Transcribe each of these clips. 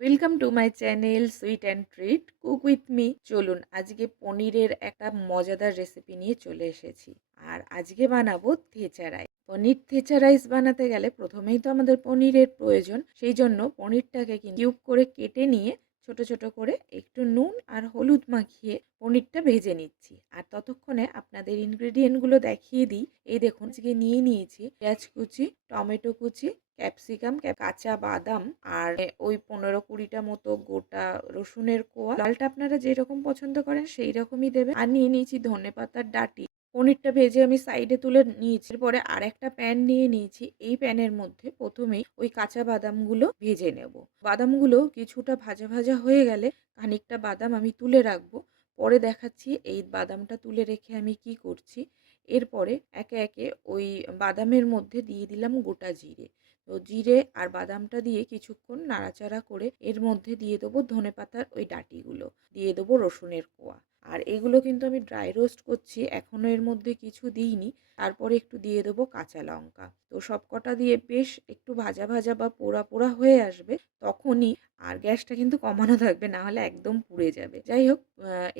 Welcome to my channel sweet and treat cook with me. চলুন আজকে পনিরের একটা মজাদার রেসিপি নিয়ে চলে এসেছি। আর আজকে বানাবো থেচা রাইস। পনির থেচা রাইস বানাতে গেলে প্রথমেই তো আমাদের পনিরের প্রয়োজন। সেই জন্য পনিরটাকে কিউব করে কেটে নিয়ে ছোট ছোট করে একটু নুন আর হলুদ মাখিয়ে পনিরটা ভেজে নিচ্ছি। আর ততক্ষণে আপনাদের ইনগ্রেডিয়েন্টগুলো দেখিয়ে দিই। এই দেখুন আজকে নিয়ে নিয়েছি পেঁয়াজ কুচি, টমেটো কুচি, ক্যাপসিকাম, কাঁচা বাদাম আর ওই 15-20টা মতো গোটা রসুনের কোয়া। ডালটা আপনারা যেরকম পছন্দ করেন সেই রকমই দেবেন। আর নিয়ে নিয়েছি ধনেপাতার ডাঁটি। পনিরটা ভেজে আমি সাইডে তুলে নিয়েছি। এরপরে আর একটা প্যান নিয়ে নিয়েছি। এই প্যানের মধ্যে প্রথমেই ওই কাঁচা বাদামগুলো ভেজে নেব। বাদামগুলো কিছুটা ভাজা ভাজা হয়ে গেলে খানিকটা বাদাম আমি তুলে রাখবো। পরে দেখাচ্ছি এই বাদামটা তুলে রেখে আমি কি করছি। এরপরে একে একে ওই বাদামের মধ্যে দিয়ে দিলাম গোটা জিরে। তো জিরে আর বাদামটা দিয়ে কিছুক্ষণ নাড়াচাড়া করে এর মধ্যে দিয়ে দেবো ধনেপাতার ওই ডাঁটিগুলো, দিয়ে দেবো রসুনের কোয়া। আর এগুলো কিন্তু আমি ড্রাই রোস্ট করছি, এখনও এর মধ্যে কিছু দিইনি। তারপরে একটু দিয়ে দেবো কাঁচা লঙ্কা। তো সবকটা দিয়ে বেশ একটু ভাজা ভাজা বা পোড়া পোড়া হয়ে আসবে তখনই, আর গ্যাসটা কিন্তু কমানো থাকবে, না হলে একদম পুড়ে যাবে। যাই হোক,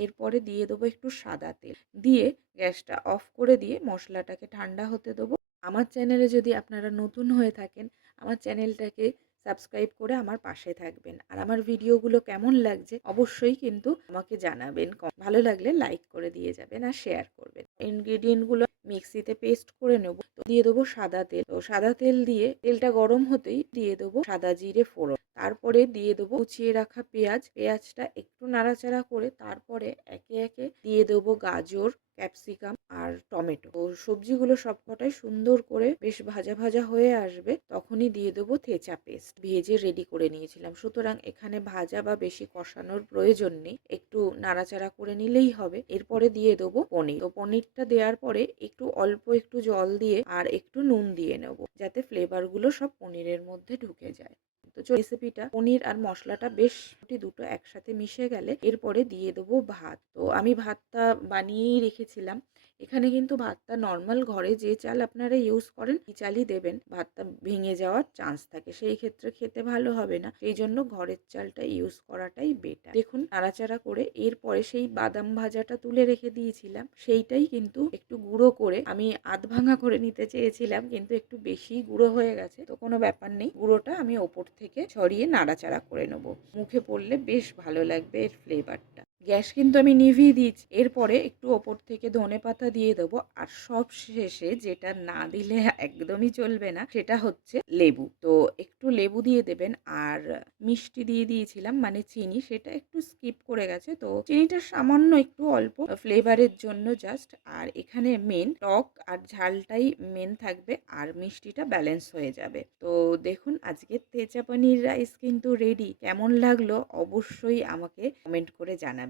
এরপরে দিয়ে দেবো একটু সাদা তেল, দিয়ে গ্যাসটা অফ করে দিয়ে মশলাটাকে ঠান্ডা হতে দেবো। আমার চ্যানেলে যদি আপনারা নতুন হয়ে থাকেন, আমার চ্যানেলটাকে সাবস্ক্রাইব করে আমার পাশে থাকবেন। আর আমার ভিডিওগুলো কেমন লাগছে অবশ্যই কিন্তু আমাকে জানাবেন। ভালো লাগলে লাইক করে দিয়ে যাবেন আর শেয়ার করবেন। ইনগ্রেডিয়েন্টগুলো মিক্সিতে পেস্ট করে নেব। তো দিয়ে দেবো সাদা তেল। তো সাদা তেল দিয়ে তেলটা গরম হতেই দিয়ে দেবো সাদা জিরে ফোড়ন। তারপরে দিয়ে দেবো কুচিয়ে রাখা পেঁয়াজ। পেঁয়াজটা একটু নাড়াচাড়া করে তারপরে একে একে দিয়ে দেবো গাজর, ক্যাপসিকাম আর টমেটো। তো সবজিগুলো সবকটাই সুন্দর করে বেশ ভাজা ভাজা হয়ে আসবে তখনই দিয়ে দেবো থেচা পেস্ট ভেজে রেডি করে নিয়েছিলাম। সুতরাং এখানে ভাজা বা বেশি কষানোর প্রয়োজন নেই, একটু নাড়াচাড়া করে নিলেই হবে। এরপরে দিয়ে দেবো পনির। তো পনিরটা দেওয়ার পরে একটু অল্প একটু জল দিয়ে আর একটু নুন দিয়ে নেব, যাতে ফ্লেভারগুলো সব পনিরের মধ্যে ঢুকে যায়। তো রেসিপিটা পনির আর মশলাটা বেশ দুটো একসাথে মিশে গেলে এরপরে দিয়ে দেবো ভাত। তো আমি ভাতটা বানিয়েই রেখেছিলাম। এখানে কিন্তু ভাতটা নর্মাল ঘরে যে চাল আপনারা ইউজ করেন এই চালই দেবেন, ভাতটা ভেঙে যাওয়ার চান্স থাকে, সেই ক্ষেত্রে খেতে ভালো হবে না। সেই জন্য ঘরের চালটা ইউজ করাটাই বেটার। দেখুন নাড়াচাড়া করে এরপরে সেই বাদাম ভাজাটা তুলে রেখে দিয়েছিলাম, সেইটাই কিন্তু একটু গুঁড়ো করে আমি আধ ভাঙা করে নিতে চেয়েছিলাম, কিন্তু একটু বেশি গুঁড়ো হয়ে গেছে। তো কোনো ব্যাপার নেই, গুঁড়োটা আমি ওপর থেকে ছড়িয়ে নাড়াচাড়া করে নেব। মুখে পড়লে বেশ ভালো লাগবে এর ফ্লেভারটা। গ্যাস কিন্তু আমি নিভিয়ে দিয়েছি। এরপরে একটু ওপর থেকে ধনেপাতা দিয়ে দেবো। আর সব শেষে যেটা না দিলে একদমই চলবে না, সেটা হচ্ছে লেবু। তো একটু লেবু দিয়ে দেবেন। আর মিষ্টি দিয়ে দিয়েছিলাম, মানে চিনি, সেটা একটু স্কিপ করে গেছে। তো চিনিটা সামান্য একটু অল্প ফ্লেভারের জন্য জাস্ট। আর এখানে মেন টক আর ঝালটাই মেন থাকবে, আর মিষ্টিটা ব্যালেন্স হয়ে যাবে। তো দেখুন আজকের তেজা পনির রাইস কিন্তু রেডি। কেমন লাগলো অবশ্যই আমাকে কমেন্ট করে জানাবেন।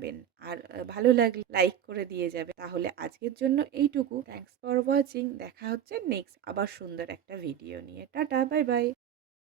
আর ভালো লাগলে লাইক করে দিয়ে যাবে। তাহলে আজকের জন্য এইটুকু। Thanks for watching. দেখা হচ্ছে নেক্সট আবার সুন্দর একটা ভিডিও নিয়ে। Tata, bye bye.